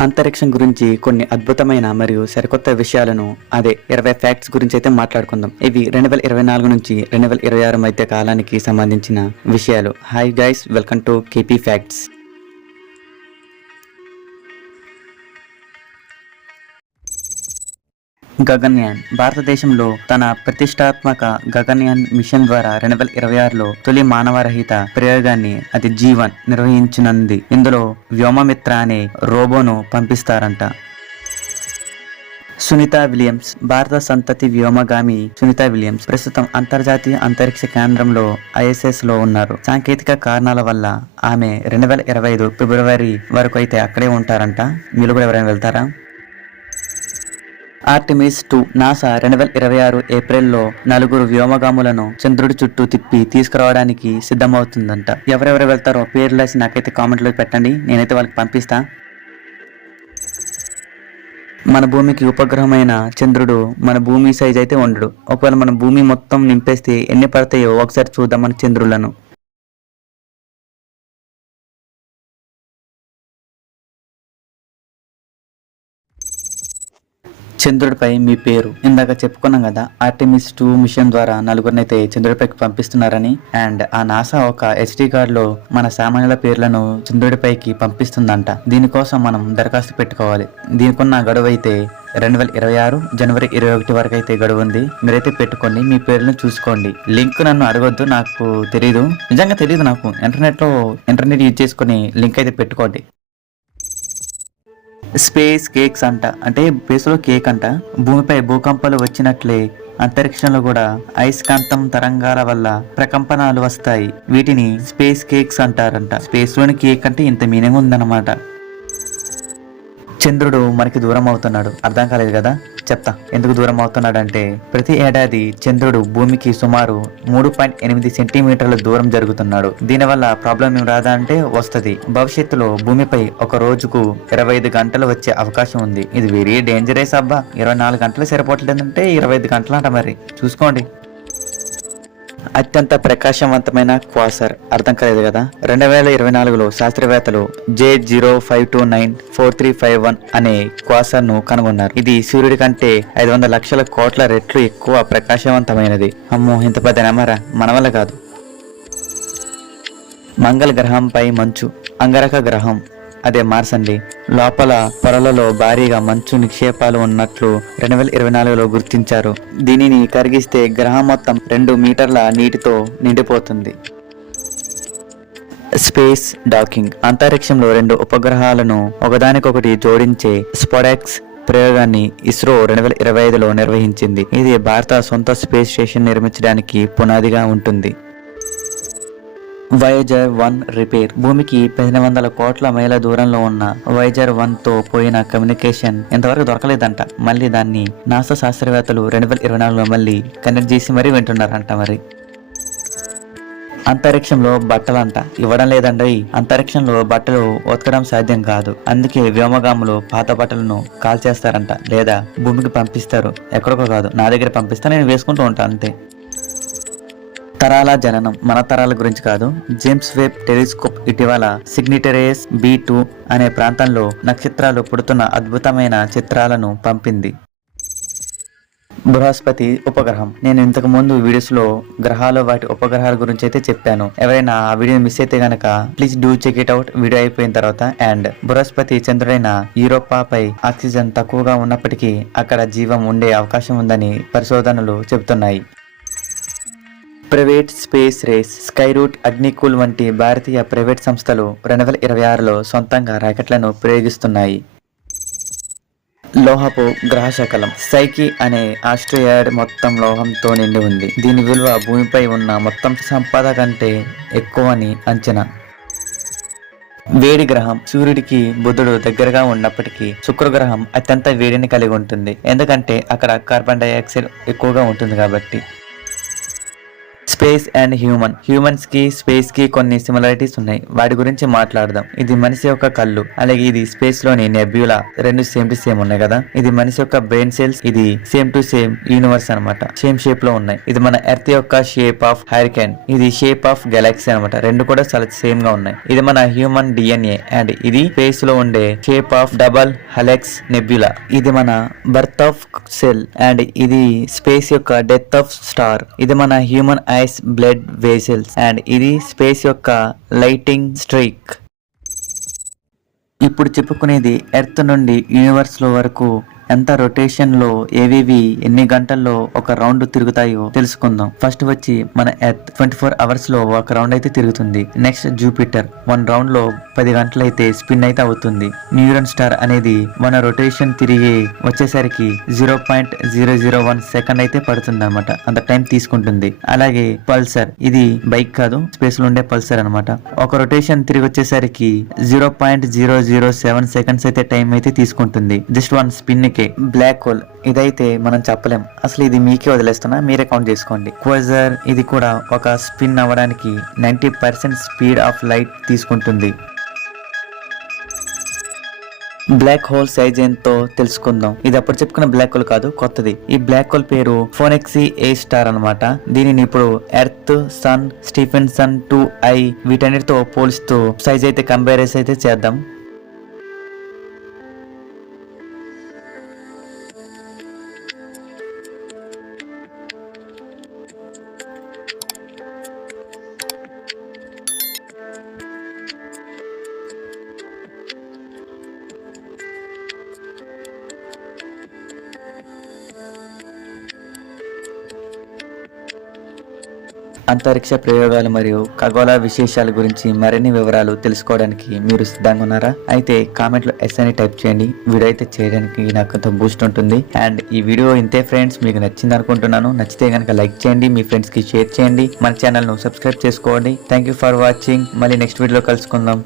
అంతరిక్షం గురించి కొన్ని అద్భుతమైన మరియు సరికొత్త విషయాలను అదే 20 ఫ్యాక్ట్స్ గురించి అయితే మాట్లాడుకుందాం. ఇవి 2024 నుంచి 2026 మధ్య కాలానికి సంబంధించిన విషయాలు. Hi guys, welcome to KP facts. Gaganyaan భారతదేశంలో తన ప్రతిష్టాత్మక గగన్యాన్ మిషన్ ద్వారా 2026లో తొలి మానవరహిత ప్రయోగాన్ని అది జీవన్ నిర్వహించనుంది. ఇందులో వ్యోమమిత్ర అనే రోబోను పంపిస్తారంట. సునీత విలియమ్స్ భారత సంతతి వ్యోమగామి సునీత విలియమ్స్ ప్రస్తుతం అంతర్జాతీయ అంతరిక్ష కేంద్రంలో ISS లో ఉన్నారు. సాంకేతిక కారణాల వల్ల ఆమె 2025 ఫిబ్రవరి వరకు అయితే అక్కడే ఉంటారంట. మీరు కూడా ఎవరైనా వెళ్తారా? ఆర్టెమిస్ 2 నాసా 2026 ఏప్రిల్లో 4 వ్యోమగాములను చంద్రుడి చుట్టూ తిప్పి తీసుకురావడానికి సిద్ధమవుతుందంట. ఎవరెవరు వెళ్తారో పేర్లు రాసి నాకైతే కామెంట్లో పెట్టండి, నేనైతే వాళ్ళకి పంపిస్తా. మన భూమికి ఉపగ్రహమైన చంద్రుడు మన భూమి సైజ్ అయితే ఉండడు. ఒకవేళ మన భూమి మొత్తం నింపేస్తే ఎన్ని పడతాయో ఒకసారి చూద్దాం మన చంద్రులను. చంద్రుడిపై మీ పేరు. ఇందాక చెప్పుకున్నాం కదా, ఆర్టెమిస్ 2 మిషన్ ద్వారా 4గురినైతే చంద్రుడిపైకి పంపిస్తున్నారని. అండ్ ఆ నాసా ఒక SD కార్డులో మన సామాన్యుల పేర్లను చంద్రుడిపైకి పంపిస్తుందంట. దీనికోసం మనం దరఖాస్తు పెట్టుకోవాలి. దీనికున్న గడువు అయితే 2026 జనవరి 21 వరకు అయితే గడువు ఉంది. మీరైతే పెట్టుకోండి, మీ పేర్లను చూసుకోండి. లింక్ నన్ను అడగొద్దు, నాకు తెలీదు, నిజంగా తెలీదు నాకు. ఇంటర్నెట్ యూజ్ చేసుకుని లింక్ అయితే పెట్టుకోండి. స్పేస్ కేక్స్ అంటే స్పేస్లో కేక్ అంట. భూమిపై భూకంపాలు వచ్చినట్లే అంతరిక్షంలో కూడా అయస్కాంతం తరంగాల వల్ల ప్రకంపనాలు వస్తాయి. వీటిని స్పేస్ కేక్స్ అంటారంట. స్పేస్ లోని కేక్ అంటే ఇంత మీనింగ్ ఉందన్నమాట. చంద్రుడు మనకి దూరం అవుతున్నాడు. అర్థం కాలేదు కదా, చెప్తా ఎందుకు దూరం అవుతున్నాడు అంటే, ప్రతి ఏడాది చంద్రుడు భూమికి సుమారు 3.8 సెంటీమీటర్ల దూరం జరుగుతున్నాడు. దీనివల్ల ప్రాబ్లం ఏం రాదా అంటే వస్తుంది. భవిష్యత్తులో భూమిపై ఒక రోజుకు 25 గంటలు వచ్చే అవకాశం ఉంది. ఇది వెరీ డేంజరస్ అబ్బా. 24 గంటలు సరిపోవట్లేదంటే 25 గంటలు అంట. మరి చూసుకోండి. అత్యంత ప్రకాశవంతమైన క్వాసర్. అర్థం కాలేదు కదా. 2024లో శాస్త్రవేత్తలు J05294351 అనే క్వాసర్ ను కనుగొన్నారు. ఇది సూర్యుడి కంటే 500 లక్షల కోట్ల రెట్లు ఎక్కువ ప్రకాశవంతమైనది. అమ్మో, ఇంత పెద్ద నెమరా, మన వల్ల కాదు. మంగళ గ్రహంపై మంచు. అంగారక గ్రహం అదే మార్స్ అండి. లోపల పొరలలో భారీగా మంచు నిక్షేపాలు ఉన్నట్లు 2024లో గుర్తించారు. దీనిని కరిగిస్తే గ్రహం మొత్తం 2 మీటర్ల నీటితో నిండిపోతుంది. Space docking. అంతరిక్షంలో 2 ఉపగ్రహాలను ఒకదానికొకటి జోడించే స్పోడెక్స్ ప్రయోగాన్ని ఇస్రో 2025లో నిర్వహించింది. ఇది భారత సొంత స్పేస్ స్టేషన్ నిర్మించడానికి పునాదిగా ఉంటుంది. Voyager 1 repair. భూమికి 1500 కోట్ల మైళ్ళ దూరంలో ఉన్న Voyager 1 తో పోయిన కమ్యూనికేషన్ ఇంతవరకు దొరకలేదంట. మళ్ళీ దాన్ని నాసా శాస్త్రవేత్తలు 2024లో మళ్ళీ కనెక్ట్ చేసి మరీ వింటున్నారంట. మరి అంతరిక్షంలో బట్టలంట ఇవ్వడం లేదండి. అంతరిక్షంలో బట్టలు ఉతకడం సాధ్యం కాదు. అందుకే వ్యోమగాములు పాత బట్టలను కాల్చేస్తారంట, లేదా భూమికి పంపిస్తారు. ఎక్కడికో కాదు, నా దగ్గర పంపిస్తా, నేను వేసుకుంటూ ఉంటాను అంతే. తరాల జననం. మన తరాల గురించి కాదు. జేమ్స్ వెబ్ టెలిస్కోప్ ఇటీవల సిగ్నిటరేస్ B2 అనే ప్రాంతంలో నక్షత్రాలు పుడుతున్న అద్భుతమైన చిత్రాలను పంపింది. బృహస్పతి ఉపగ్రహం. నేను ఇంతకు ముందు వీడియోస్లో గ్రహాలు వాటి ఉపగ్రహాల గురించి అయితే చెప్పాను. ఎవరైనా ఆ వీడియో మిస్ అయితే గనక please do check it out video అయిపోయిన తర్వాత. అండ్ బృహస్పతి చంద్రుడైన యూరోపాపై ఆక్సిజన్ తక్కువగా ఉన్నప్పటికీ అక్కడ జీవం ఉండే అవకాశం ఉందని పరిశోధనలు చెబుతున్నాయి. Private space race. Skyroot, Agnikul వంటి భారతీయ ప్రైవేట్ సంస్థలు 2026లో సొంతంగా రాకెట్లను ప్రయోగిస్తున్నాయి. లోహపు గ్రహశకలం. సైకి అనే ఆస్ట్రాయిడ్ మొత్తం లోహంతో నిండి ఉంది. దీని విలువ భూమిపై ఉన్న మొత్తం సంపద కంటే ఎక్కువని అంచనా. వేడి గ్రహం. సూర్యుడికి బుధుడు దగ్గరగా ఉన్నప్పటికీ శుక్రగ్రహం అత్యంత వేడిని కలిగి ఉంటుంది. ఎందుకంటే అక్కడ కార్బన్ డైఆక్సైడ్ ఎక్కువగా ఉంటుంది కాబట్టి. స్పేస్ అండ్ హ్యూమన్స్ కి స్పేస్ కి కొన్ని సిమిలారిటీస్ ఉన్నాయి, వాటి గురించి మాట్లాడదాం. ఇది మనిషి యొక్క కళ్ళు, అలాగే ఇది స్పేస్ లోని నెబ్యులా, రెండు సేమ్ టు సేమ్ ఉన్నాయి కదా. ఇది మనిషి యొక్క బ్రెయిన్ సెల్స్, ఇది సేమ్ టు సేమ్ యూనివర్స్ అనమాట, సేమ్ షేప్ లో ఉన్నాయి. ఇది మన ఎర్త్ యొక్క షేప్ ఆఫ్ హరికేన్, ఇది షేప్ ఆఫ్ గెలాక్సీ అనమాట, రెండు కూడా చాలా సేమ్ గా ఉన్నాయి. ఇది మన హ్యూమన్ డిఎన్ఏ అండ్ ఇది స్పేస్ లో ఉండే షేప్ ఆఫ్ డబల్ హెలెక్స్ నెబ్యులా. ఇది మన బర్త్ ఆఫ్ సెల్ అండ్ ఇది స్పేస్ యొక్క డెత్ ఆఫ్ స్టార్. ఇది మన human ice blood vessels and ఇది స్పేస్ యొక్క లైటింగ్ స్ట్రీక్. ఇప్పుడు చెప్పుకునేది ఎర్త్ నుండి యూనివర్స్ లో వరకు ఎంత రొటేషన్ లో ఏవేవి ఎన్ని గంటల్లో ఒక రౌండ్ తిరుగుతాయో తెలుసుకుందాం. ఫస్ట్ వచ్చి మన ఎర్త్ 24 అవర్స్ లో ఒక రౌండ్ అయితే తిరుగుతుంది. నెక్స్ట్ జూపిటర్ 1 రౌండ్ లో 10 గంటలు అయితే స్పిన్ అయితే అవుతుంది. న్యూరన్ స్టార్ అనేది మన రొటేషన్ తిరిగి వచ్చేసరికి 0.001 సెకండ్ అయితే పడుతుంది అనమాట, అంత టైం తీసుకుంటుంది. అలాగే పల్సర్, ఇది బైక్ కాదు, స్పేస్ లో ఉండే పల్సర్ అనమాట. ఒక రొటేషన్ తిరిగి వచ్చేసరికి 0.007 సెకండ్స్ అయితే టైం అయితే తీసుకుంటుంది, జస్ట్ 1 స్పిన్ కి. బ్లాక్ హోల్, ఇదైతే మనం చెప్పలేం, అసలు ఇది మీకే వదిలేస్తున్నా, మీరే కౌంట్ చేసుకోండి. క్వజర్, ఇది కూడా ఒక స్పిన్ అవ్వడానికి 90% స్పీడ్ ఆఫ్ లైట్ తీసుకుంటుంది. బ్లాక్ హోల్ సైజ్ ఎంతో తెలుసుకుందాం. ఇది అప్పుడు చెప్పుకున్న బ్లాక్ హోల్ కాదు, కొత్తది. ఈ బ్లాక్ హోల్ పేరు ఫోనెక్సీ ఏ స్టార్ అనమాట. దీనిని ఇప్పుడు ఎర్త్, సన్, స్టీఫెన్సన్ 2i వీటన్నిటితో పోల్స్తూ సైజ్ అయితే కంపేరేస్ అయితే చేద్దాం. అంతరిక్ష ప్రయోగాలు మరియు ఖగోళ విశేషాల గురించి మరిన్ని వివరాలు తెలుసుకోవడానికి మీరు సిద్ధంగా ఉన్నారా? అయితే కామెంట్ లో ఎస్ అని టైప్ చేయండి. వీడియో అయితే చేయడానికి నాకు కొంత బూస్ట్ ఉంటుంది. అండ్ ఈ వీడియో ఇంతే ఫ్రెండ్స్, మీకు నచ్చింది అనుకుంటున్నాను. నచ్చితే కనుక లైక్ చేయండి, మీ ఫ్రెండ్స్ కి షేర్ చేయండి, మన ఛానల్ ను సబ్స్క్రైబ్ చేసుకోండి. Thank you for watching. మళ్ళీ నెక్స్ట్ వీడియోలో కలుసుకుందాం.